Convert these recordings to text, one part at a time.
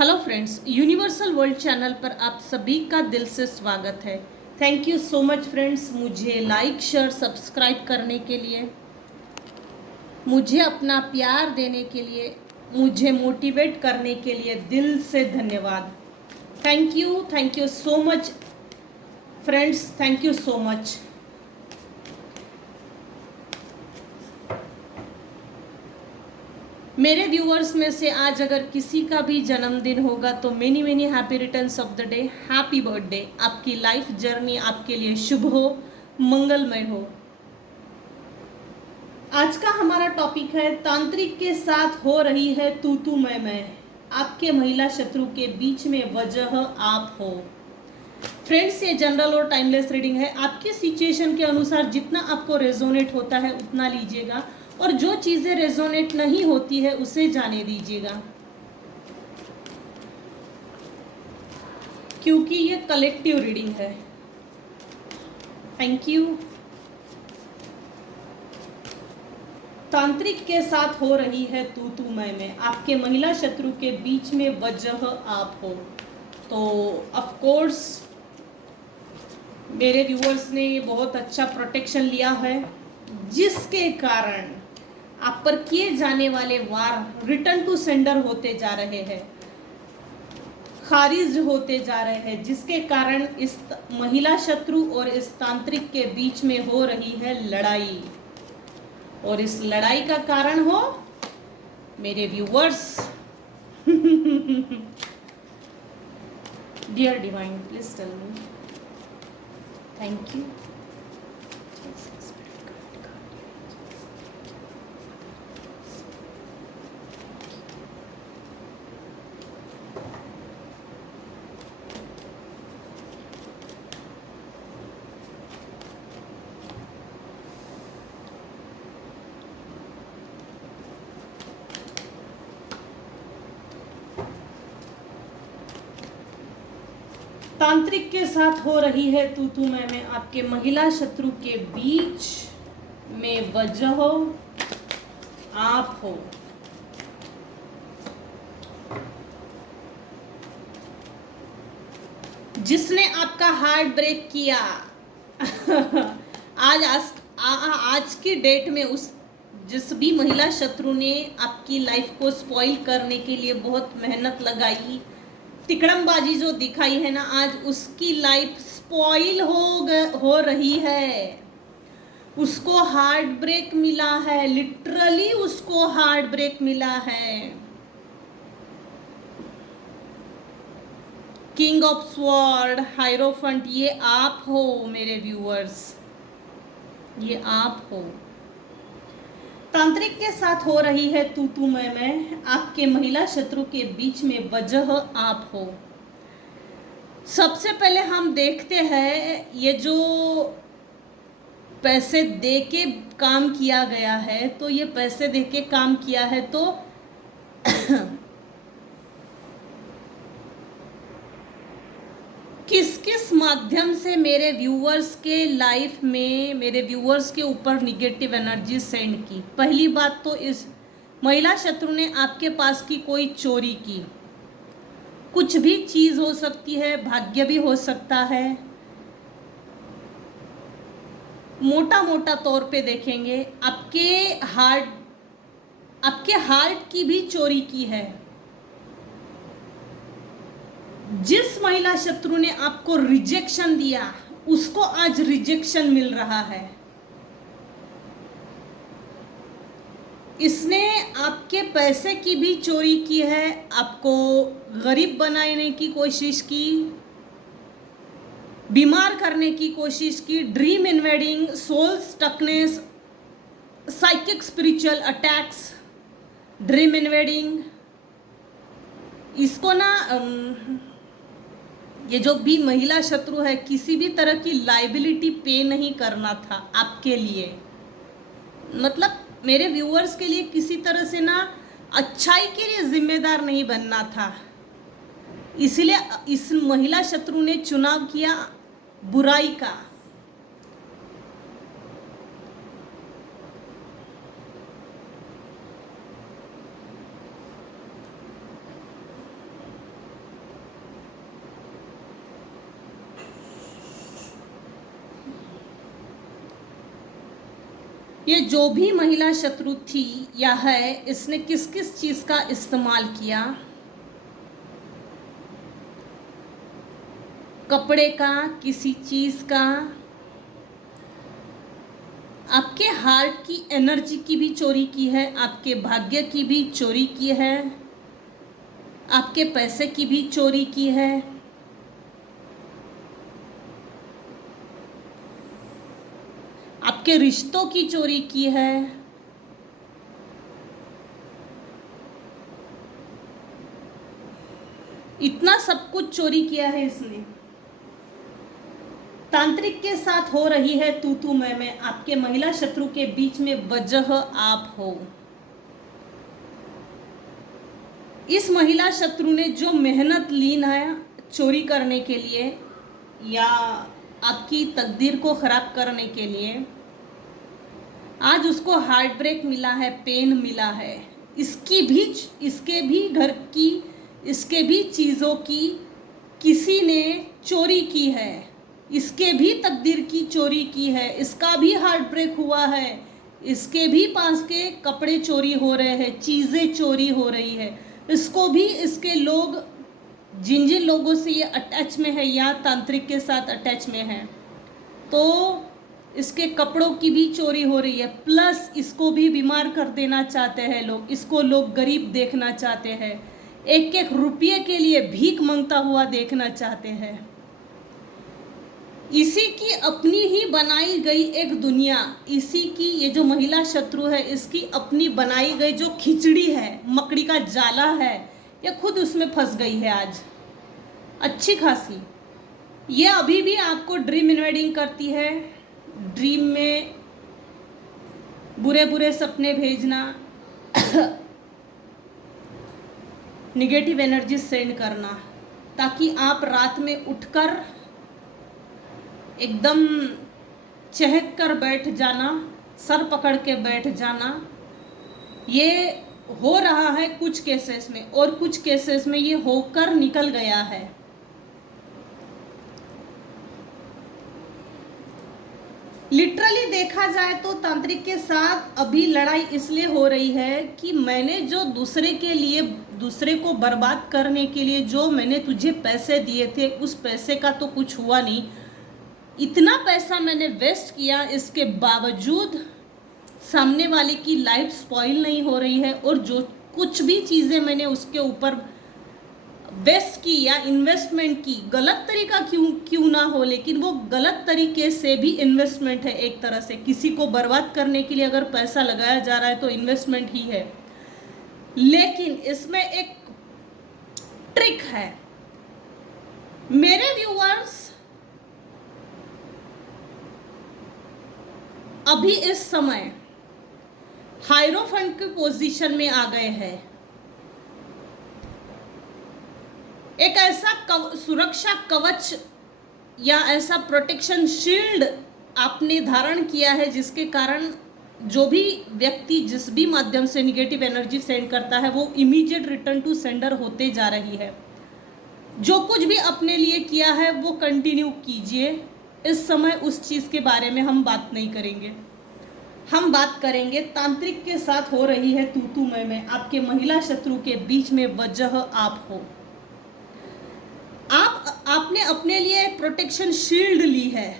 Hello friends, universal world channel पर आप सभी का दिल से स्वागत है। Thank you so much friends, मुझे लाइक शेयर सब्सक्राइब करने के लिए, मुझे अपना प्यार देने के लिए, मुझे मोटिवेट करने के लिए दिल से धन्यवाद। Thank you so much friends, thank you so much. मेरे व्यूअर्स में से आज अगर किसी का भी जन्मदिन होगा तो many many happy returns of the day, happy birthday. आपकी लाइफ जर्नी आपके लिए शुभ हो, मंगलमय हो। आज का हमारा टॉपिक है तांत्रिक के साथ हो रही है तू मैं। आपके महिला शत्रु के बीच में वजह आप हो। फ्रेंड्स, ये जनरल और टाइमलेस रीडिंग है। आपकी सिचुएशन के अनुसार जितना आपको रेजोनेट होता है उतना लीजिएगा, और जो चीजें रेजोनेट नहीं होती है उसे जाने दीजिएगा, क्योंकि ये कलेक्टिव रीडिंग है। Thank you. तांत्रिक के साथ हो रही है तू मैं में, आपके महिला शत्रु के बीच में वजह आप हो। तो ऑफ कोर्स मेरे व्यूअर्स ने ये बहुत अच्छा प्रोटेक्शन लिया है, जिसके कारण आप पर किए जाने वाले वार रिटर्न टू सेंडर होते जा रहे हैं, खारिज होते जा रहे हैं, जिसके कारण इस महिला शत्रु और इस तांत्रिक के बीच में हो रही है लड़ाई। और इस लड़ाई का कारण हो मेरे viewers. Dear divine, please tell me. Thank you. तांत्रिक के साथ हो रही है तू मैं में, आपके महिला शत्रु के बीच में वजह आप हो। जिसने आपका हार्ट ब्रेक किया। आज की डेट में उस जिस भी महिला शत्रु ने आपकी लाइफ को स्पॉइल करने के लिए बहुत मेहनत लगाई, तिकड़मबाजी जो दिखाई है ना, आज उसकी लाइफ स्पॉइल हो रही है। उसको हार्ट ब्रेक मिला है, लिटरली उसको हार्ट ब्रेक मिला है। किंग ऑफ स्वॉर्ड, हायरोफंट, ये आप हो मेरे व्यूअर्स, ये आप हो। तांत्रिक के साथ हो रही है तू मैं, आपके महिला शत्रु के बीच में वजह आप हो। सबसे पहले हम देखते हैं ये जो पैसे दे के काम किया गया है, तो ये पैसे दे के काम किया है तो किस किस माध्यम से मेरे व्यूअर्स के लाइफ में, मेरे व्यूअर्स के ऊपर निगेटिव एनर्जी सेंड की। पहली बात तो इस महिला शत्रु ने आपके पास की कोई चोरी की। कुछ भी चीज हो सकती है, भाग्य भी हो सकता है। मोटा मोटा तौर पे देखेंगे, आपके हार्ट की भी चोरी की है। जिस महिला शत्रु ने आपको रिजेक्शन दिया, उसको आज रिजेक्शन मिल रहा है। इसने आपके पैसे की भी चोरी की है, आपको गरीब बनाने की कोशिश की, बीमार करने की कोशिश की, dream invading, soul stuckness, psychic spiritual attacks, dream invading. इसको ना ये जो भी महिला शत्रु है, किसी भी तरह की लाइबिलिटी पे नहीं करना था आपके लिए। मतलब मेरे व्यूअर्स के लिए किसी तरह से ना अच्छाई के लिए जिम्मेदार नहीं बनना था। इसलिए इस महिला शत्रु ने चुनाव किया बुराई का। ये जो भी महिला शत्रु थी या है, इसने किस किस चीज का इस्तेमाल किया? कपड़े का, किसी चीज का, आपके हार्ट की एनर्जी की भी चोरी की है, आपके भाग्य की भी चोरी की है, आपके पैसे की भी चोरी की है, आपके रिश्तों की चोरी की है। इतना सब कुछ चोरी किया है इसने। तांत्रिक के साथ हो रही है तू तू मैं, आपके महिला शत्रु के बीच में वजह आप हो। इस महिला शत्रु ने जो मेहनत ली ना चोरी करने के लिए या आपकी तकदीर को खराब करने के लिए, आज उसको हार्ट ब्रेक मिला है, पेन मिला है। इसके भी घर की, इसके भी चीज़ों की किसी ने चोरी की है, इसके भी तकदीर की चोरी की है, इसका भी हार्ट ब्रेक हुआ है, इसके भी पास के कपड़े चोरी हो रहे हैं, चीज़ें चोरी हो रही है। इसको भी इसके लोग, जिन जिन लोगों से ये अटैच में है या तांत्रिक के साथ अटैच में है, तो इसके कपड़ों की भी चोरी हो रही है। प्लस इसको भी बीमार कर देना चाहते हैं लोग, इसको लोग गरीब देखना चाहते हैं, एक एक रुपये के लिए भीख मांगता हुआ देखना चाहते हैं। इसी की अपनी ही बनाई गई एक दुनिया, इसी की, ये जो महिला शत्रु है इसकी अपनी बनाई गई जो खिचड़ी है, मकड़ी का जाला है, ये खुद उसमें फंस गई है आज अच्छी खासी। ये अभी भी आपको ड्रीम इन्वेडिंग करती है, ड्रीम में बुरे बुरे सपने भेजना, निगेटिव एनर्जी सेंड करना, ताकि आप रात में उठकर एकदम चहक कर बैठ जाना, सर पकड़ के बैठ जाना। ये हो रहा है कुछ केसेस में, और कुछ केसेस में ये होकर निकल गया है। लिटरली देखा जाए तो तांत्रिक के साथ अभी लड़ाई इसलिए हो रही है कि मैंने जो दूसरे के लिए, दूसरे को बर्बाद करने के लिए जो मैंने तुझे पैसे दिए थे, उस पैसे का तो कुछ हुआ नहीं। इतना पैसा मैंने वेस्ट किया, इसके बावजूद सामने वाले की लाइफ स्पॉइल नहीं हो रही है, और जो कुछ भी चीज़ें मैंने उसके ऊपर वेस्ट की या इन्वेस्टमेंट की, गलत तरीका क्यों ना हो, लेकिन वो गलत तरीके से भी इन्वेस्टमेंट है एक तरह से। किसी को बर्बाद करने के लिए अगर पैसा लगाया जा रहा है तो इन्वेस्टमेंट ही है। लेकिन इसमें एक ट्रिक है मेरे व्यूअर्स। अभी इस समय हायरोफेंट की पोजीशन में आ गए हैं। एक ऐसा सुरक्षा कवच या ऐसा प्रोटेक्शन शील्ड आपने धारण किया है, जिसके कारण जो भी व्यक्ति जिस भी माध्यम से निगेटिव एनर्जी सेंड करता है वो इमीडिएट रिटर्न टू सेंडर होते जा रही है। जो कुछ भी अपने लिए किया है वो कंटिन्यू कीजिए। इस समय उस चीज़ के बारे में हम बात नहीं करेंगे। हम बात करेंगे तांत्रिक के साथ हो रही है तू तू मैं, आपके महिला शत्रु के बीच में वजह आप हो। आपने अपने लिए प्रोटेक्शन शील्ड ली है,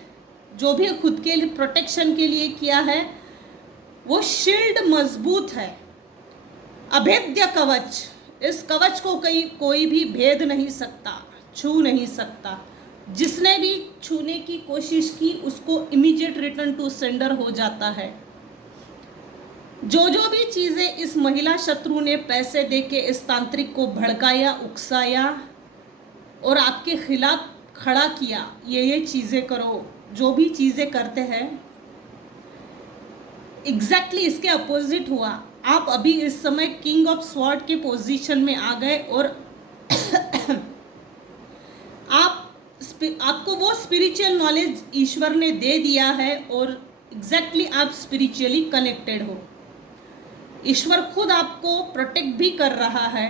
जो भी खुद के लिए प्रोटेक्शन के लिए किया है वो शील्ड मजबूत है, अभेद्य कवच। इस कवच को कोई भी भेद नहीं सकता, छू नहीं सकता। जिसने भी छूने की कोशिश की उसको इमीडिएट रिटर्न टू सेंडर हो जाता है। जो भी चीज़ें इस महिला शत्रु ने पैसे देके इस तांत्रिक को भड़काया, उकसाया और आपके खिलाफ खड़ा किया, ये चीज़ें करो, जो भी चीज़ें करते हैं एग्जैक्टली इसके अपोजिट हुआ। आप अभी इस समय किंग ऑफ स्वॉर्ड के पोजीशन में आ गए और आपको वो स्पिरिचुअल नॉलेज ईश्वर ने दे दिया है और एग्जैक्टली आप स्पिरिचुअली कनेक्टेड हो। ईश्वर खुद आपको प्रोटेक्ट भी कर रहा है।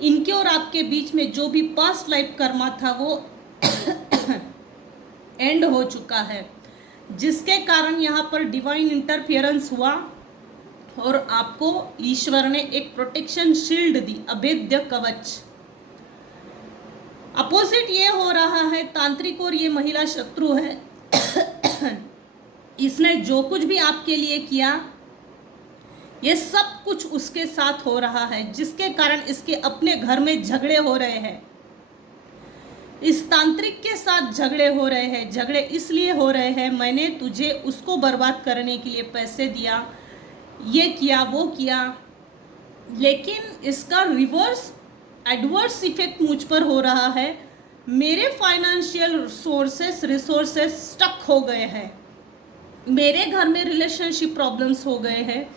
इनके और आपके बीच में जो भी पास्ट लाइफ कर्मा था वो एंड हो चुका है। जिसके कारण यहाँ पर डिवाइन इंटरफियरेंस हुआ और आपको ईश्वर ने एक प्रोटेक्शन शील्ड दी, अभेद्य कवच। अपोजिट ये हो रहा है तांत्रिक और ये महिला शत्रु है। इसने जो कुछ भी आपके लिए किया ये सब कुछ उसके साथ हो रहा है, जिसके कारण इसके अपने घर में झगड़े हो रहे हैं। इस तांत्रिक के साथ झगड़े हो रहे हैं। झगड़े इसलिए हो रहे हैं, मैंने तुझे उसको बर्बाद करने के लिए पैसे दिया, ये किया वो किया, लेकिन इसका रिवर्स एडवर्स इफेक्ट मुझ पर हो रहा है। मेरे फाइनेंशियल रिसोर्सेस स्टक हो गए हैं, मेरे घर में रिलेशनशिप प्रॉब्लम्स हो गए हैं,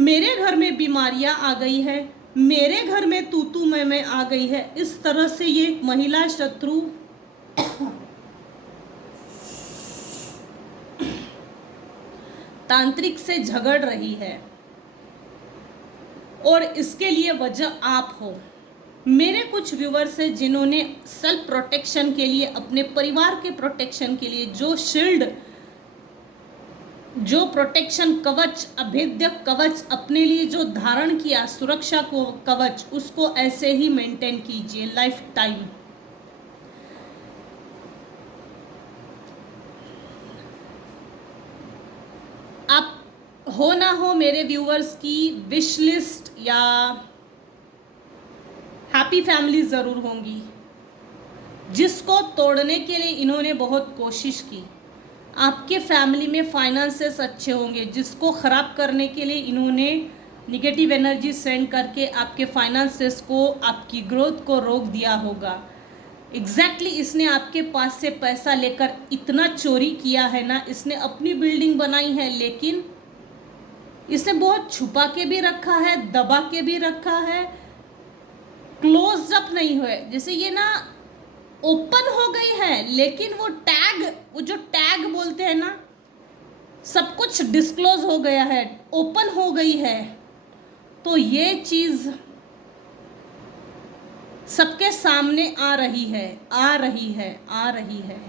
मेरे घर में बीमारियां आ गई है, मेरे घर में तू मैं आ गई है। इस तरह से ये महिला शत्रु तांत्रिक से झगड़ रही है और इसके लिए वजह आप हो। मेरे कुछ व्यूवर्स हैं जिन्होंने सेल्फ प्रोटेक्शन के लिए, अपने परिवार के प्रोटेक्शन के लिए जो शील्ड, जो प्रोटेक्शन कवच, अभेद्य कवच अपने लिए जो धारण किया, सुरक्षा को कवच, उसको ऐसे ही मेंटेन कीजिए लाइफ टाइम। आप हो ना हो मेरे व्यूवर्स की विश लिस्ट या हैप्पी फैमिली जरूर होंगी, जिसको तोड़ने के लिए इन्होंने बहुत कोशिश की। आपके फैमिली में फाइनेंसेस अच्छे होंगे, जिसको ख़राब करने के लिए इन्होंने निगेटिव एनर्जी सेंड करके आपके फाइनेंसेस को, आपकी ग्रोथ को रोक दिया होगा। एग्जैक्टली इसने आपके पास से पैसा लेकर इतना चोरी किया है ना। इसने अपनी बिल्डिंग बनाई है, लेकिन इसने बहुत छुपा के भी रखा है, दबा के भी रखा है, क्लोज अप नहीं हुए। जैसे ये ना ओपन हो गई है, लेकिन वो जो टैग बोलते हैं ना, सब कुछ डिस्क्लोज हो गया है, ओपन हो गई है। तो ये चीज सबके सामने आ रही है, आ रही है, आ रही है।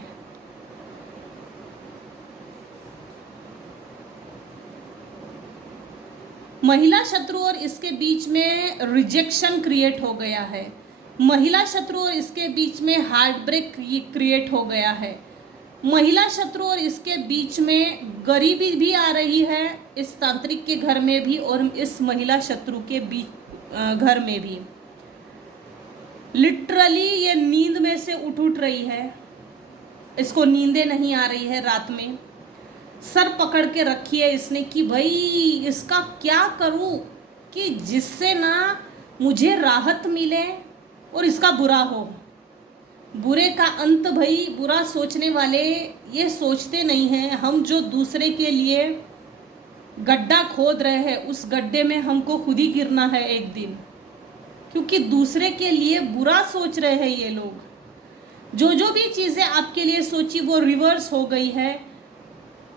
महिला शत्रु और इसके बीच में रिजेक्शन क्रिएट हो गया है। महिला शत्रु और इसके बीच में हार्ट ब्रेक क्रिएट हो गया है। महिला शत्रु और इसके बीच में गरीबी भी आ रही है, इस तांत्रिक के घर में भी और इस महिला शत्रु के बीच घर में भी। लिटरली ये नींद में से उठ रही है, इसको नींदें नहीं आ रही है रात में। सर पकड़ के रखी है इसने कि भाई इसका क्या करूं कि जिससे ना मुझे राहत मिले और इसका बुरा हो। बुरे का अंत भाई, बुरा सोचने वाले ये सोचते नहीं हैं। हम जो दूसरे के लिए गड्ढा खोद रहे हैं, उस गड्ढे में हमको खुद ही गिरना है एक दिन, क्योंकि दूसरे के लिए बुरा सोच रहे हैं ये लोग। जो भी चीज़ें आपके लिए सोची वो रिवर्स हो गई है।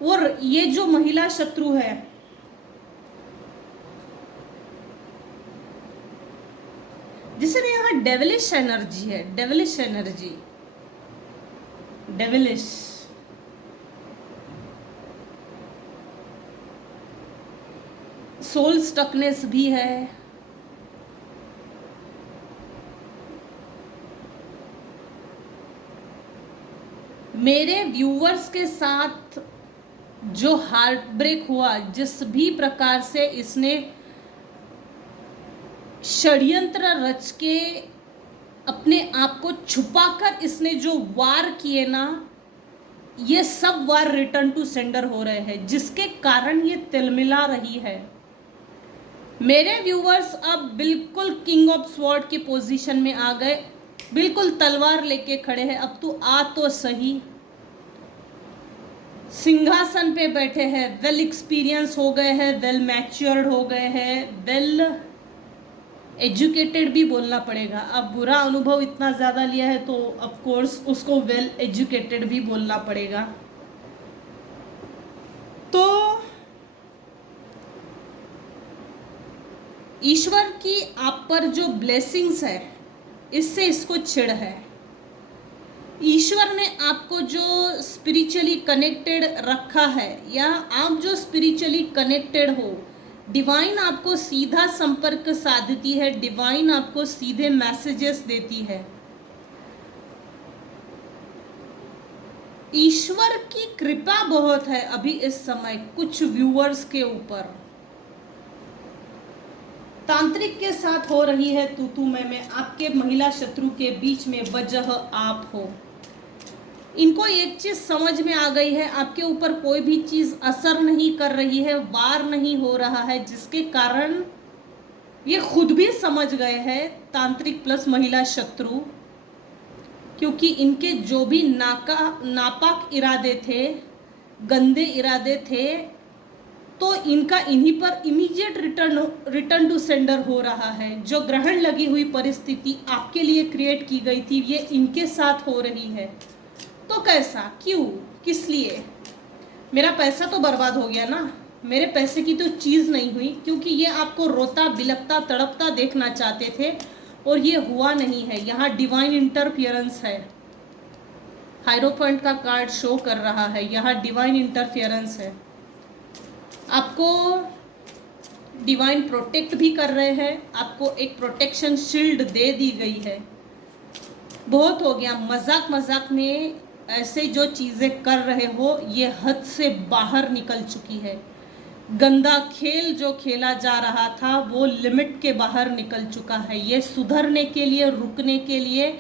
और ये जो महिला शत्रु है, जिससे यहाँ डेविलिश एनर्जी है, devilish energy, devilish. Soul stuckness भी है। मेरे व्यूअर्स के साथ जो हार्ट ब्रेक हुआ, जिस भी प्रकार से इसने षड्यंत्र रच के अपने आप को छुपाकर इसने जो वार किए ना, ये सब वार रिटर्न टू सेंडर हो रहे हैं, जिसके कारण ये तिलमिला रही है। मेरे व्यूअर्स अब बिल्कुल किंग ऑफ स्वॉर्ड की पोजीशन में आ गए, बिल्कुल तलवार लेके खड़े हैं। अब तू आ तो सही, सिंहासन पे बैठे हैं, वेल एक्सपीरियंस हो गए हैं, वेल मैच्योर्ड हो गए हैं, वेल एजुकेटेड भी बोलना पड़ेगा। अब बुरा अनुभव इतना ज़्यादा लिया है तो ऑफ कोर्स उसको वेल एजुकेटेड भी बोलना पड़ेगा। तो ईश्वर की आप पर जो ब्लेसिंग्स है, इससे इसको चिढ़ है। ईश्वर ने आपको जो स्पिरिचुअली कनेक्टेड रखा है, या आप जो स्पिरिचुअली कनेक्टेड हो, डिवाइन आपको सीधा संपर्क साधती है, डिवाइन आपको सीधे मैसेजेस देती है। ईश्वर की कृपा बहुत है अभी इस समय कुछ व्यूअर्स के ऊपर। तांत्रिक के साथ हो रही है तू मैं आपके महिला शत्रु के बीच में वजह आप हो। इनको एक चीज समझ में आ गई है, आपके ऊपर कोई भी चीज असर नहीं कर रही है, वार नहीं हो रहा है, जिसके कारण ये खुद भी समझ गए हैं, तांत्रिक प्लस महिला शत्रु, क्योंकि इनके जो भी नापाक इरादे थे, गंदे इरादे थे, तो इनका इन्हीं पर इमीडिएट रिटर्न टू सेंडर हो रहा है। जो ग्रहण लगी हुई परिस्थिति आपके लिए क्रिएट की गई थी, ये इनके साथ हो रही है। तो कैसा, क्यों, किस लिए? मेरा पैसा तो बर्बाद हो गया ना, मेरे पैसे की तो चीज़ नहीं हुई, क्योंकि ये आपको रोता बिलकता तड़पता देखना चाहते थे और ये हुआ नहीं है। यहाँ डिवाइन इंटरफियरेंस है, हायरोफेंट का कार्ड शो कर रहा है, यहाँ डिवाइन इंटरफियरेंस है। आपको डिवाइन प्रोटेक्ट भी कर रहे हैं, आपको एक प्रोटेक्शन शील्ड दे दी गई है। बहुत हो गया, मजाक मजाक में ऐसे जो चीज़ें कर रहे हो ये हद से बाहर निकल चुकी है। गंदा खेल जो खेला जा रहा था वो लिमिट के बाहर निकल चुका है। ये सुधरने के लिए, रुकने के लिए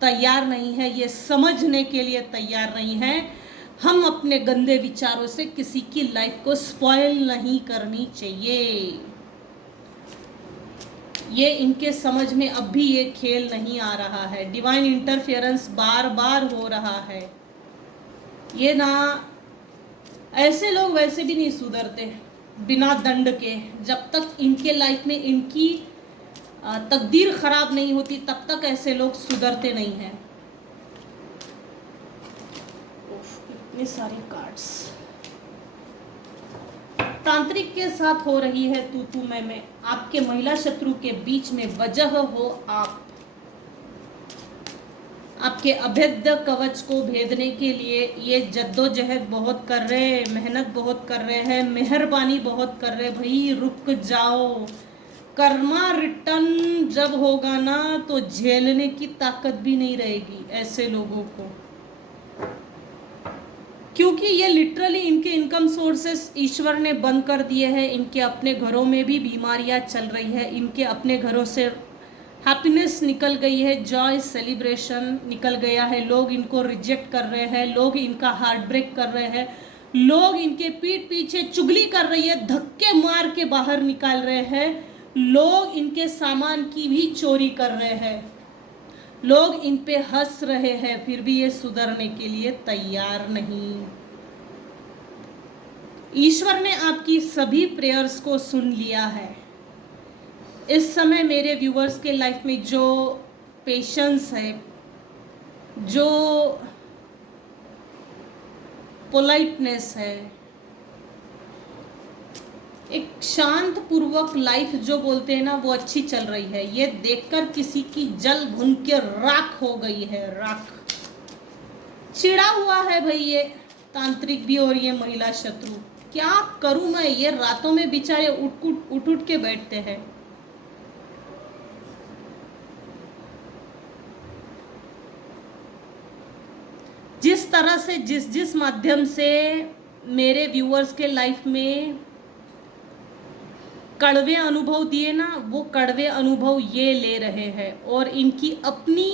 तैयार नहीं है, ये समझने के लिए तैयार नहीं है। हम अपने गंदे विचारों से किसी की लाइफ को स्पॉइल नहीं करनी चाहिए। ये इनके समझ में अब भी ये खेल नहीं आ रहा है। डिवाइन इंटरफेरेंस बार बार हो रहा है। ये ना, ऐसे लोग वैसे भी नहीं सुधरते बिना दंड के। जब तक इनके लाइफ में इनकी तकदीर खराब नहीं होती तब तक ऐसे लोग सुधरते नहीं हैं। इतने सारे कार्ड्स। तांत्रिक के साथ हो रही है तू मैं आपके महिला शत्रु के बीच में वजह हो आप। आपके अभेद्य कवच को भेदने के लिए ये जद्दोजहद बहुत कर रहे हैं, मेहनत बहुत कर रहे हैं, मेहरबानी बहुत कर रहे हैं। भाई रुक जाओ, कर्मा रिटर्न जब होगा ना तो झेलने की ताकत भी नहीं रहेगी ऐसे लोगों को, क्योंकि ये लिटरली इनके इनकम सोर्सेस ईश्वर ने बंद कर दिए हैं। इनके अपने घरों में भी बीमारियां चल रही है, इनके अपने घरों से हैप्पीनेस निकल गई है, जॉय सेलिब्रेशन निकल गया है। लोग इनको रिजेक्ट कर रहे हैं, लोग इनका हार्ट ब्रेक कर रहे हैं, लोग इनके पीठ पीछे चुगली कर रही है, धक्के मार के बाहर निकाल रहे हैं, लोग इनके सामान की भी चोरी कर रहे हैं, लोग इन पे हंस रहे हैं, फिर भी ये सुधरने के लिए तैयार नहीं। ईश्वर ने आपकी सभी प्रेयर्स को सुन लिया है। इस समय मेरे व्यूअर्स के लाइफ में जो पेशेंस है, जो पोलाइटनेस है, एक शांत पूर्वक लाइफ जो बोलते हैं ना, वो अच्छी चल रही है। ये देखकर किसी की जल भुन के राख हो गई है, राख। चिड़ा हुआ है भाई ये तांत्रिक भी और ये महिला शत्रु। क्या करूं मैं, ये रातों में बेचारे उठ उठ के बैठते हैं। जिस तरह से जिस माध्यम से मेरे व्यूअर्स के लाइफ में कड़वे अनुभव दिए ना, वो कड़वे अनुभव ये ले रहे हैं और इनकी अपनी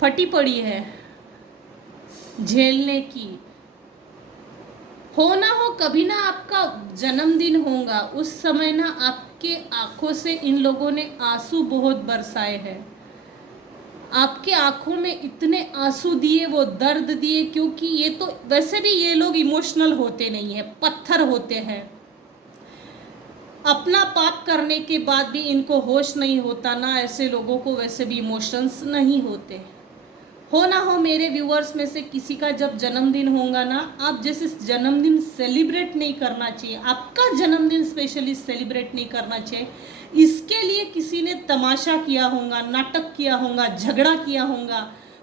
फटी पड़ी है झेलने की। हो ना हो कभी ना आपका जन्मदिन होगा, उस समय ना आपके आंखों से इन लोगों ने आंसू बहुत बरसाए हैं। आपके आंखों में इतने आंसू दिए, वो दर्द दिए, क्योंकि ये तो वैसे भी ये लोग इमोशनल होते नहीं है, पत्थर होते हैं। अपना पाप करने के बाद भी इनको होश नहीं होता ना, ऐसे लोगों को वैसे भी इमोशंस नहीं होते। हो ना हो मेरे व्यूअर्स में से किसी का जब जन्मदिन होगा ना, आप जैसे जन्मदिन सेलिब्रेट नहीं करना चाहिए, आपका जन्मदिन स्पेशली सेलिब्रेट नहीं करना चाहिए। इसके लिए किसी ने तमाशा किया होगा, नाटक किया होगा, झगड़ा किया होगा,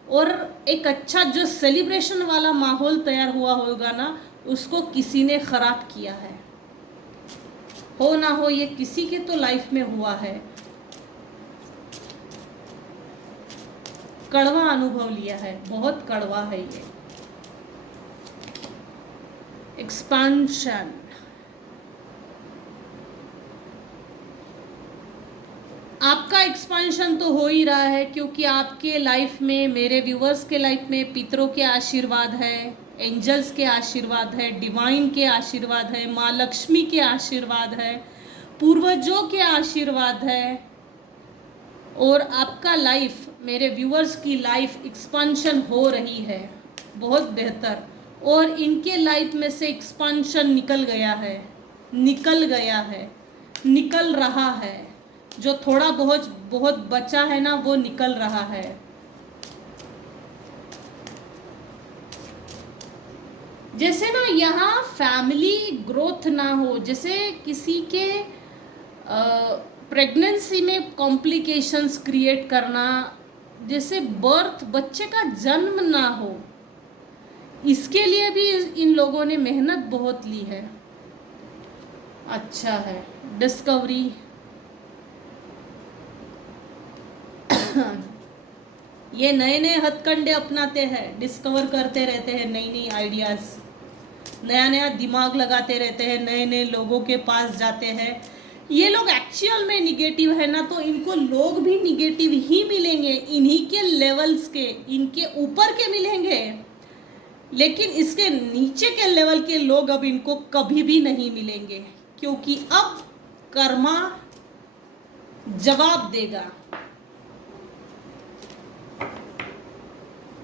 और एक अच्छा जो सेलिब्रेशन वाला माहौल तैयार हुआ होगा ना, उसको किसी ने खराब किया है। हो ना हो, ये किसी के तो लाइफ में हुआ है। कड़वा अनुभव लिया है, बहुत कड़वा है ये। एक्सपांशन, आपका एक्सपांशन तो हो ही रहा है, क्योंकि आपके लाइफ में, मेरे व्यूवर्स के लाइफ में पितरों के आशीर्वाद है, एंजल्स के आशीर्वाद है, डिवाइन के आशीर्वाद है, माँ लक्ष्मी के आशीर्वाद है, पूर्वजों के आशीर्वाद है। और आपका लाइफ, मेरे व्यूवर्स की लाइफ एक्सपांशन हो रही है, बहुत बेहतर। और इनके लाइफ में से एक्सपांशन निकल गया है, निकल गया है, निकल रहा है। जो थोड़ा बहुत बहुत बचा है ना, वो निकल रहा है। जैसे ना यहाँ फैमिली ग्रोथ ना हो, जैसे किसी के प्रेगनेंसी में कॉम्प्लिकेशंस क्रिएट करना, जैसे बर्थ, बच्चे का जन्म ना हो, इसके लिए भी इन लोगों ने मेहनत बहुत ली है। अच्छा है, डिस्कवरी। ये नए नए हथकंडे अपनाते हैं, डिस्कवर करते रहते हैं नई नई आइडियाज, नया नया दिमाग लगाते रहते हैं, नए नए लोगों के पास जाते हैं। ये लोग एक्चुअल में निगेटिव है ना, तो इनको लोग भी निगेटिव ही मिलेंगे, इन्हीं के लेवल्स के, इनके ऊपर के मिलेंगे। लेकिन इसके नीचे के लेवल के लोग अब इनको कभी भी नहीं मिलेंगे, क्योंकि अब कर्मा जवाब देगा।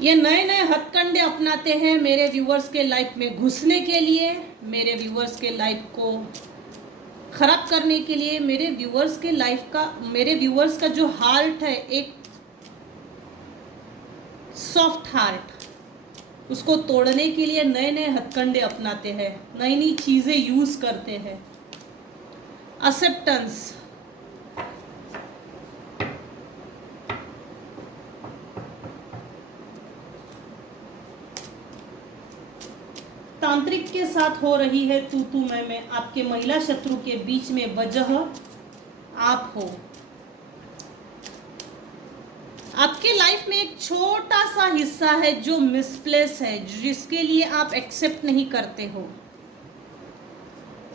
ये नए नए हथकंडे अपनाते हैं मेरे व्यूवर्स के लाइफ में घुसने के लिए, मेरे व्यूवर्स के लाइफ को खराब करने के लिए, मेरे व्यूवर्स के लाइफ का, मेरे व्यूवर्स का जो हार्ट है, एक सॉफ्ट हार्ट, उसको तोड़ने के लिए नए नए हथकंडे अपनाते हैं, नई नई चीजें यूज करते हैं। एक्सेप्टेंस, तांत्रिक के साथ हो रही है तू तू मैं, आपके महिला शत्रु के बीच में वजह आप हो। आपके लाइफ में एक छोटा सा हिस्सा है जो मिसप्लेस है, जिसके लिए आप एक्सेप्ट नहीं करते हो।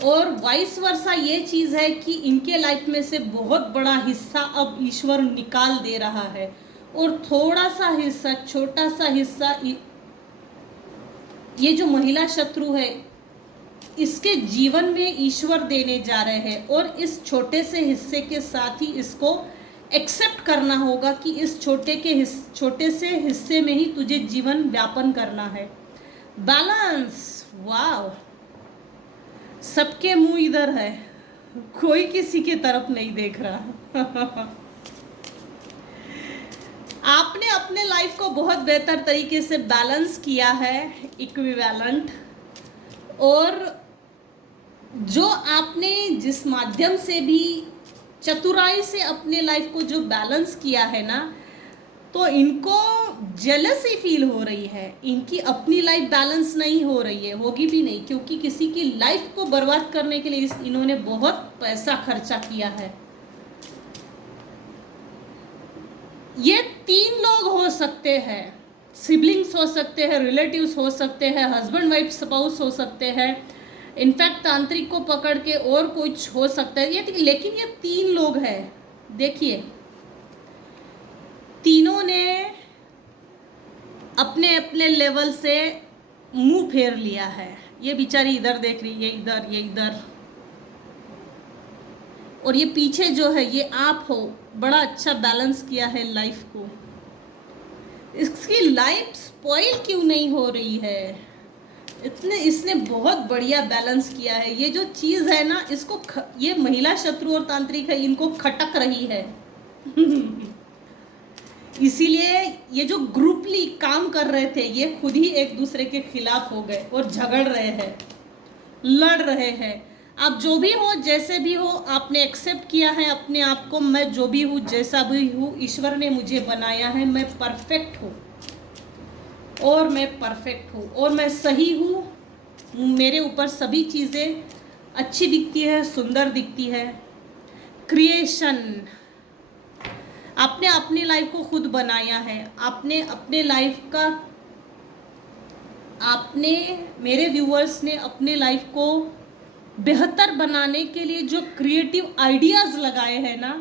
और वाइस वर्सा ये चीज है कि इनके लाइफ में से बहुत बड़ा हिस्सा अब ईश्वर निकाल दे रहा है, और थोड़ा सा हिस्सा, छोटा सा हिस्सा, ये जो महिला शत्रु है, इसके जीवन में ईश्वर देने जा रहे हैं। और इस छोटे से हिस्से के साथ ही इसको एक्सेप्ट करना होगा कि इस छोटे से हिस्से में ही तुझे जीवन व्यापन करना है। बैलेंस, वाव, सबके मुंह इधर है, कोई किसी के तरफ नहीं देख रहा। आपने अपने लाइफ को बहुत बेहतर तरीके से बैलेंस किया है, इक्विवेलेंट। और जो आपने जिस माध्यम से भी चतुराई से अपने लाइफ को जो बैलेंस किया है ना, तो इनको जेलसी फील हो रही है। इनकी अपनी लाइफ बैलेंस नहीं हो रही है, होगी भी नहीं, क्योंकि किसी की लाइफ को बर्बाद करने के लिए इन्होंने बहुत पैसा खर्चा किया है। ये 3 लोग हो सकते हैं, सिबलिंग्स हो सकते हैं, रिलेटिव्स हो सकते हैं, हस्बैंड वाइफ स्पाउस हो सकते हैं, इनफैक्ट तांत्रिक को पकड़ के और कुछ हो सकता है ये, लेकिन ये 3 लोग हैं। देखिए, तीनों ने अपने अपने लेवल से मुंह फेर लिया है। ये बेचारी इधर देख रही है, इधर, ये इधर, और ये पीछे जो है ये आप हो। बड़ा अच्छा बैलेंस किया है लाइफ को। इसकी लाइफ स्पॉइल क्यों नहीं हो रही है? इसने बहुत बढ़िया बैलेंस किया है। ये जो चीज़ है ना, इसको ये महिला शत्रु और तांत्रिक है, इनको खटक रही है। इसीलिए ये जो ग्रुपली काम कर रहे थे, ये खुद ही एक दूसरे के खिलाफ हो गए और झगड़ रहे हैं, लड़ रहे हैं। आप जो भी हो, जैसे भी हो, आपने एक्सेप्ट किया है अपने आप को। मैं जो भी हूँ, जैसा भी हूँ, ईश्वर ने मुझे बनाया है, मैं परफेक्ट हूँ। और मैं परफेक्ट हूँ और मैं सही हूँ, मेरे ऊपर सभी चीज़ें अच्छी दिखती है, सुंदर दिखती है। क्रिएशन, आपने अपनी लाइफ को खुद बनाया है, आपने अपने लाइफ का, आपने, मेरे व्यूअर्स ने अपने लाइफ को बेहतर बनाने के लिए जो क्रिएटिव आइडियाज़ लगाए हैं ना,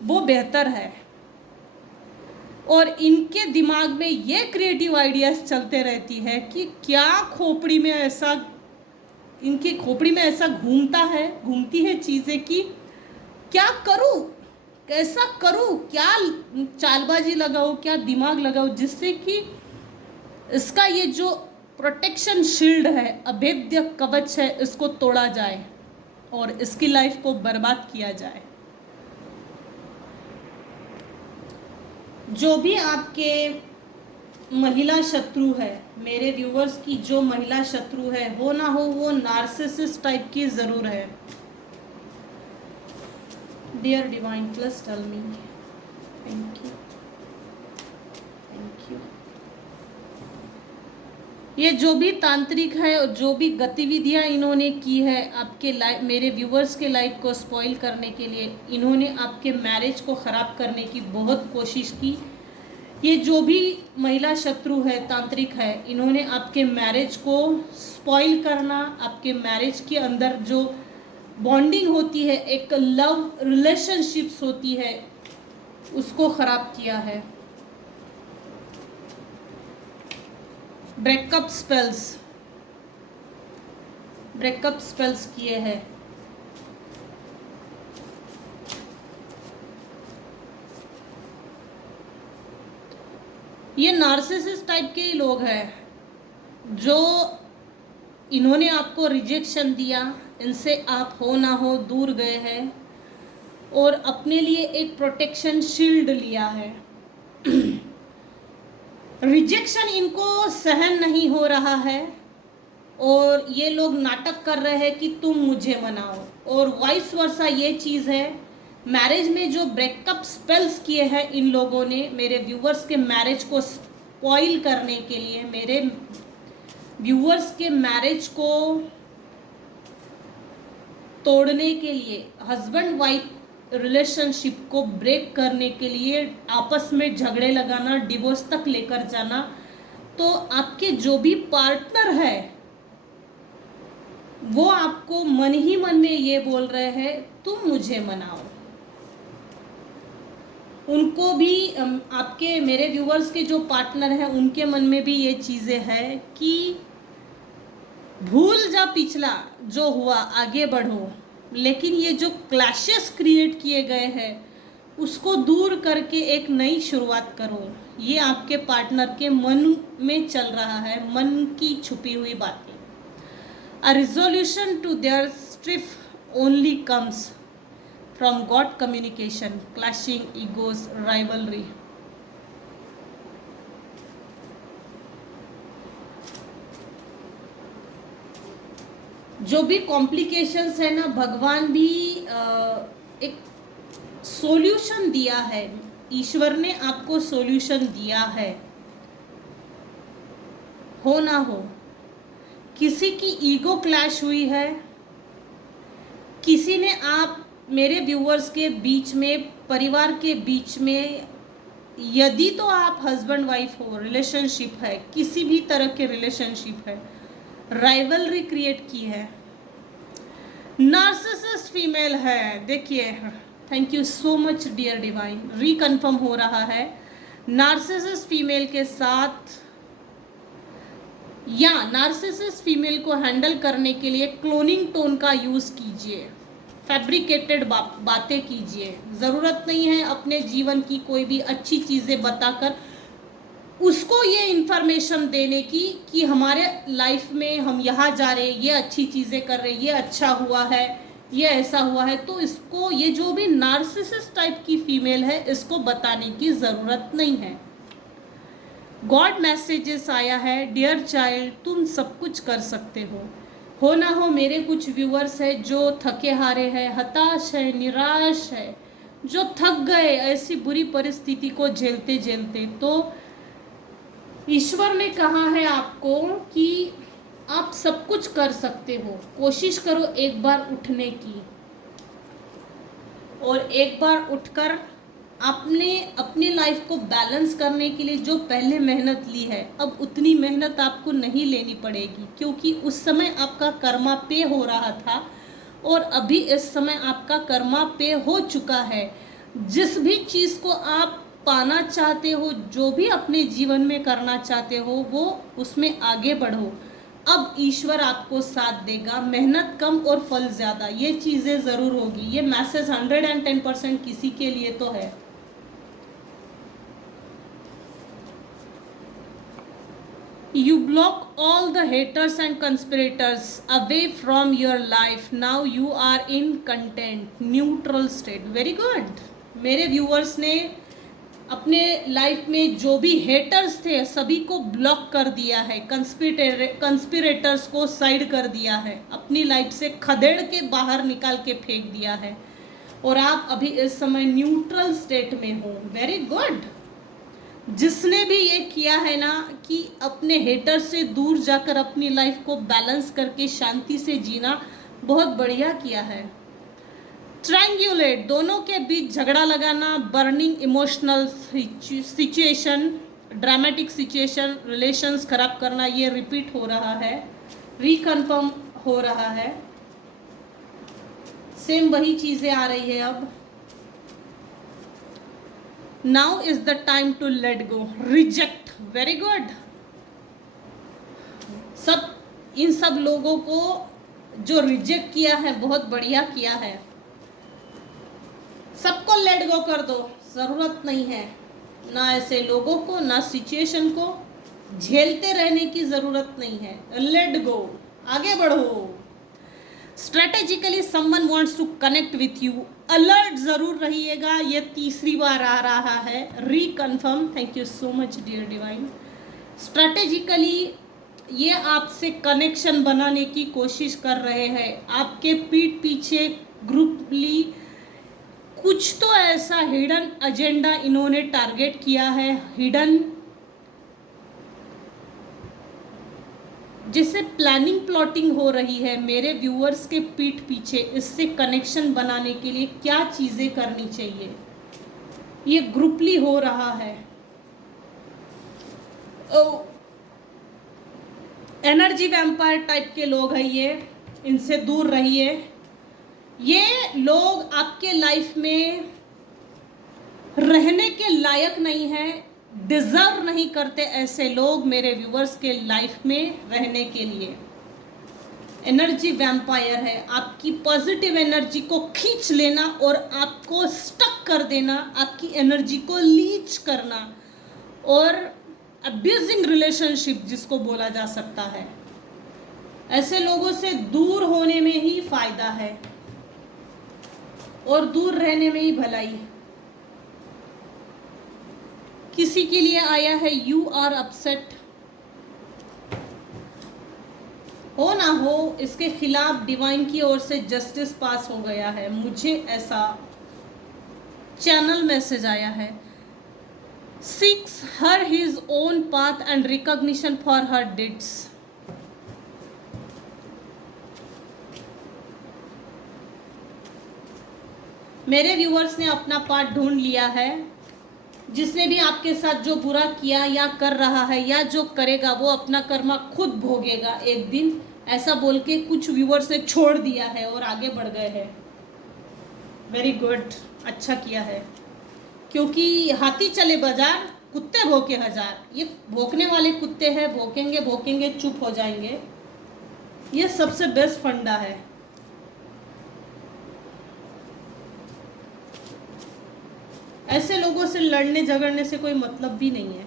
वो बेहतर है। और इनके दिमाग में ये क्रिएटिव आइडियाज़ चलते रहती है कि क्या खोपड़ी में ऐसा, इनकी खोपड़ी में ऐसा घूमती है चीज़ें कि क्या करूं, कैसा करूं, क्या चालबाजी लगाओ, क्या दिमाग लगाओ, जिससे कि इसका ये जो प्रोटेक्शन शील्ड है, अभेद्य कवच है, इसको तोड़ा जाए और इसकी लाइफ को बर्बाद किया जाए। जो भी आपके महिला शत्रु है, मेरे व्यूवर्स की जो महिला शत्रु है, हो ना हो वो नार्सिसिस्ट टाइप की ज़रूर है। Dear divine plus tell me. Thank you, thank you. ये जो भी तांत्रिक है और जो भी गतिविधियां इन्होंने की है आपके लाइफ, मेरे व्यूवर्स के लाइफ को स्पॉइल करने के लिए, इन्होंने आपके मैरिज को ख़राब करने की बहुत कोशिश की। ये जो भी महिला शत्रु है, तांत्रिक है, इन्होंने आपके मैरिज को स्पॉइल करना, आपके मैरिज के अंदर जो बॉन्डिंग होती है, एक लव रिलेशनशिप्स होती है, उसको ख़राब किया है। ब्रेकअप स्पेल्स किए हैं। ये नार्सिसिस्ट टाइप के ही लोग हैं जो, इन्होंने आपको रिजेक्शन दिया, इनसे आप हो ना हो दूर गए हैं और अपने लिए एक प्रोटेक्शन शील्ड लिया है। रिजेक्शन इनको सहन नहीं हो रहा है और ये लोग नाटक कर रहे हैं कि तुम मुझे मनाओ, और वाइस वर्सा ये चीज़ है। मैरिज में जो ब्रेकअप स्पेल्स किए हैं इन लोगों ने, मेरे व्यूवर्स के मैरिज को स्पॉइल करने के लिए, मेरे व्यूवर्स के मैरिज को तोड़ने के लिए, हस्बैंड वाइफ रिलेशनशिप को ब्रेक करने के लिए, आपस में झगड़े लगाना, डिवोर्स तक लेकर जाना। तो आपके जो भी पार्टनर है वो आपको मन ही मन में ये बोल रहे हैं तुम मुझे मनाओ। उनको भी, आपके मेरे व्यूवर्स के जो पार्टनर हैं उनके मन में भी ये चीज़ें हैं कि भूल जा पिछला जो हुआ, आगे बढ़ो। लेकिन ये जो क्लैशेस क्रिएट किए गए हैं उसको दूर करके एक नई शुरुआत करो, ये आपके पार्टनर के मन में चल रहा है, मन की छुपी हुई बातें। A resolution to their strife only comes from God communication, clashing egos, rivalry. जो भी कॉम्प्लिकेशंस है ना, भगवान भी एक सॉल्यूशन दिया है, ईश्वर ने आपको सॉल्यूशन दिया है। हो ना हो, किसी की ईगो क्लैश हुई है, किसी ने, आप मेरे व्यूअर्स के बीच में, परिवार के बीच में, यदि तो आप हस्बैंड वाइफ हो, रिलेशनशिप है, किसी भी तरह के रिलेशनशिप है, राइवलरी क्रिएट की है, नार्सिसिस्ट फीमेल है। देखिए, thank you so much dear divine, reconfirm हो रहा है। नार्सिसिस्ट फीमेल के साथ, या नार्सिसिस्ट फीमेल को हैंडल करने के लिए क्लोनिंग टोन का यूज़ कीजिए, फैब्रिकेटेड बातें कीजिए। ज़रूरत नहीं है अपने जीवन की कोई भी अच्छी चीज़ें बताकर उसको ये इन्फॉर्मेशन देने की कि हमारे लाइफ में हम यहाँ जा रहे हैं, ये अच्छी चीज़ें कर रहे हैं, ये अच्छा हुआ है, ये ऐसा हुआ है। तो इसको, ये जो भी नार्सिसिस्ट टाइप की फीमेल है, इसको बताने की ज़रूरत नहीं है। गॉड मैसेजेस आया है, डियर चाइल्ड तुम सब कुछ कर सकते हो ना हो। मेरे कुछ व्यूअर्स है जो थके हारे हैं, हताश है, निराश है, जो थक गए ऐसी बुरी परिस्थिति को झेलते झेलते। तो ईश्वर ने कहा है आपको कि आप सब कुछ कर सकते हो, कोशिश करो एक बार उठने की, और एक बार उठकर आपने अपनी लाइफ को बैलेंस करने के लिए जो पहले मेहनत ली है, अब उतनी मेहनत आपको नहीं लेनी पड़ेगी, क्योंकि उस समय आपका कर्मा पे हो रहा था और अभी इस समय आपका कर्मा पे हो चुका है। जिस भी चीज़ को आप पाना चाहते हो, जो भी अपने जीवन में करना चाहते हो, वो उसमें आगे बढ़ो। अब ईश्वर आपको साथ देगा, मेहनत कम और फल ज़्यादा, ये चीज़ें ज़रूर होगी। ये मैसेज 110% किसी के लिए तो है। You block all the haters and conspirators away from your life. Now you are in content, neutral state. Very good. मेरे व्यूअर्स ने अपने लाइफ में जो भी हेटर्स थे सभी को ब्लॉक कर दिया है, कंस्पिरेटर्स को साइड कर दिया है, अपनी लाइफ से खदेड़ के बाहर निकाल के फेंक दिया है, और आप अभी इस समय न्यूट्रल स्टेट में हो। Very good. जिसने भी ये किया है ना कि अपने हेटर से दूर जाकर अपनी लाइफ को बैलेंस करके शांति से जीना, बहुत बढ़िया किया है। ट्रायंगुलेट, दोनों के बीच झगड़ा लगाना, burning emotional situation, dramatic situation, relations खराब करना, ये रिपीट हो रहा है, रिकन्फर्म हो रहा है, सेम वही चीजें आ रही है अब। Now is the time to let go, reject. Very good. इन सब लोगों को जो रिजेक्ट किया है बहुत बढ़िया किया है। सबको लेट गो कर दो, जरूरत नहीं है ना ऐसे लोगों को, ना सिचुएशन को झेलते रहने की जरूरत नहीं है। लेट गो, आगे बढ़ो। Strategically someone wants to connect with you, alert जरूर रहिएगा। ये तीसरी बार आ रहा है, reconfirm. Thank you so much dear divine. Strategically ये आपसे कनेक्शन बनाने की कोशिश कर रहे हैं, आपके पीठ पीछे ग्रुपली कुछ तो ऐसा हिडन एजेंडा इन्होंने टारगेट किया है, हिडन, जिससे प्लानिंग प्लॉटिंग हो रही है मेरे व्यूअर्स के पीठ पीछे। इससे कनेक्शन बनाने के लिए क्या चीजें करनी चाहिए, ये ग्रुपली हो रहा है। एनर्जी वैम्पायर टाइप के लोग हैं ये, इनसे दूर रहिए। ये लोग आपके लाइफ में रहने के लायक नहीं है, डिजर्व नहीं करते ऐसे लोग मेरे व्यूवर्स के लाइफ में रहने के लिए। एनर्जी वैम्पायर है, आपकी पॉजिटिव एनर्जी को खींच लेना और आपको स्टक कर देना, आपकी एनर्जी को लीच करना, और अब्यूजिंग रिलेशनशिप जिसको बोला जा सकता है। ऐसे लोगों से दूर होने में ही फायदा है और दूर रहने में ही भलाई। किसी के लिए आया है यू आर अपसेट, हो ना हो इसके खिलाफ डिवाइन की ओर से जस्टिस पास हो गया है, मुझे ऐसा चैनल मैसेज आया है। Seeks her his own path and recognition for her deeds. मेरे व्यूअर्स ने अपना पाथ ढूंढ लिया है। जिसने भी आपके साथ जो बुरा किया या कर रहा है या जो करेगा, वो अपना कर्मा खुद भोगेगा एक दिन, ऐसा बोल के कुछ व्यूअर्स ने छोड़ दिया है और आगे बढ़ गए हैं। वेरी गुड, अच्छा किया है, क्योंकि हाथी चले बाजार, कुत्ते भौंके हजार। ये भौंकने वाले कुत्ते हैं, भौंकेंगे भौंकेंगे चुप हो जाएंगे। ये सबसे बेस्ट फंडा है। ऐसे लोगों से लड़ने झगड़ने से कोई मतलब भी नहीं है।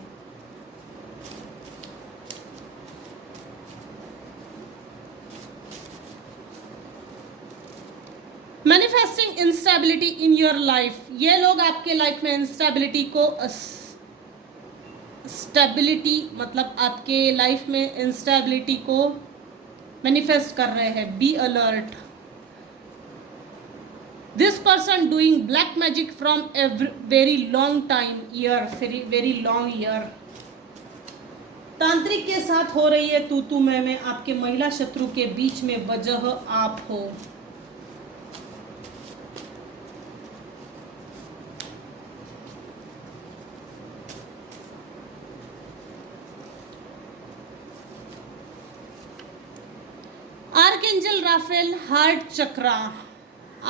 Manifesting instability in your life, ये लोग आपके लाइफ में इंस्टेबिलिटी को, स्टेबिलिटी मतलब आपके लाइफ में इंस्टेबिलिटी को मैनिफेस्ट कर रहे हैं। Be alert. This person doing black magic from a very long time, year, very long year. तांत्रिक के साथ हो रही है तू मैं, आपके महिला शत्रु के बीच में वजह आप हो। आर्कएंजल राफेल हार्ट चक्रा।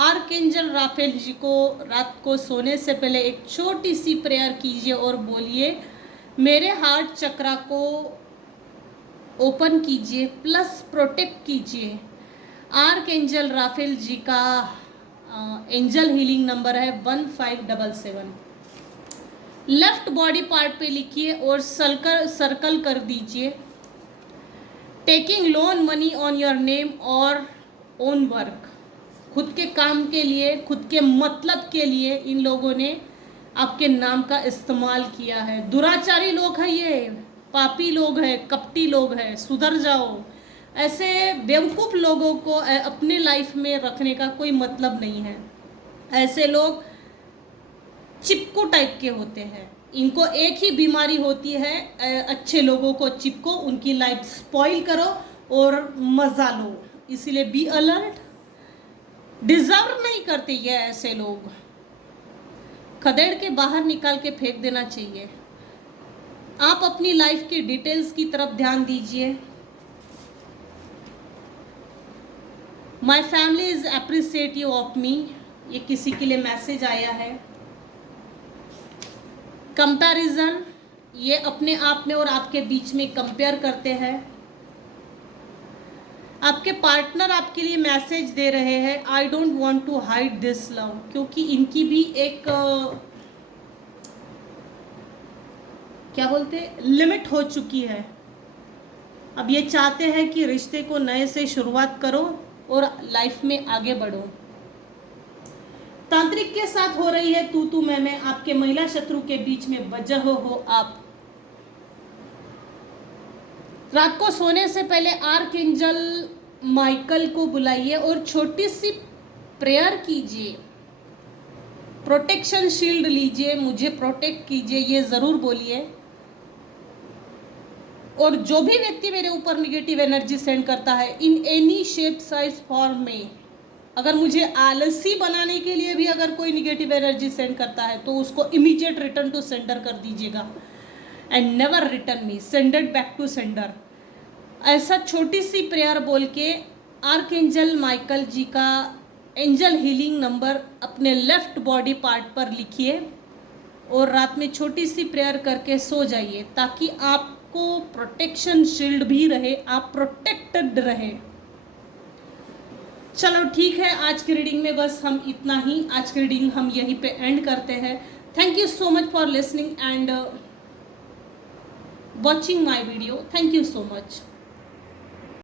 आर्कएंजल राफेल जी को रात को सोने से पहले एक छोटी सी प्रेयर कीजिए और बोलिए मेरे हार्ट चक्रा को ओपन कीजिए प्लस प्रोटेक्ट कीजिए। आर्कएंजल राफेल जी का एंजल हीलिंग नंबर है 1577। लेफ्ट बॉडी पार्ट पे लिखिए और सर्कल कर दीजिए taking loan money on your name और ओन वर्क। खुद के काम के लिए, खुद के मतलब के लिए इन लोगों ने आपके नाम का इस्तेमाल किया है। दुराचारी लोग हैं, ये पापी लोग हैं, कपटी लोग हैं, सुधर जाओ। ऐसे बेवकूफ़ लोगों को अपने लाइफ में रखने का कोई मतलब नहीं है। ऐसे लोग चिपकू टाइप के होते हैं। इनको एक ही बीमारी होती है, अच्छे लोगों को चिपको, उनकी लाइफ स्पॉइल करो और मज़ा लो। इसीलिए बी अलर्ट। डिजर्व नहीं करते ये ऐसे लोग, खदेड़ के बाहर निकाल के फेंक देना चाहिए। आप अपनी लाइफ की डिटेल्स की तरफ ध्यान दीजिए। My family is appreciative of me, ये किसी के लिए मैसेज आया है। कंपैरिजन, ये अपने आप में और आपके बीच में कंपेयर करते हैं। आपके पार्टनर आपके लिए मैसेज दे रहे हैं I don't want to hide this love, क्योंकि इनकी भी एक क्या बोलते लिमिट हो चुकी है। अब ये चाहते हैं कि रिश्ते को नए से शुरुआत करो और लाइफ में आगे बढ़ो। तांत्रिक के साथ हो रही है तू मैं, आपके महिला शत्रु के बीच में वजह हो आप। रात को सोने से पहले आर्कएंजल माइकल को बुलाइए और छोटी सी प्रेयर कीजिए। प्रोटेक्शन शील्ड लीजिए, मुझे प्रोटेक्ट कीजिए, ये ज़रूर बोलिए। और जो भी व्यक्ति मेरे ऊपर निगेटिव एनर्जी सेंड करता है in any shape size form में, अगर मुझे आलसी बनाने के लिए भी अगर कोई निगेटिव एनर्जी सेंड करता है तो उसको इमीडिएट रिटर्न टू सेंडर कर दीजिएगा। And never return me, send it back to sender. ऐसा छोटी सी प्रेयर बोल के आर्कएंजल माइकल जी का एंजल हीलिंग नंबर अपने लेफ्ट बॉडी पार्ट पर लिखिए और रात में छोटी सी प्रेयर करके सो जाइए, ताकि आपको प्रोटेक्शन शील्ड भी रहे, आप प्रोटेक्टेड रहे। चलो ठीक है, आज की रीडिंग में बस हम इतना ही। आज की रीडिंग हम यहीं पे एंड करते हैं। Thank you so much for listening and watching my video. Thank you so much.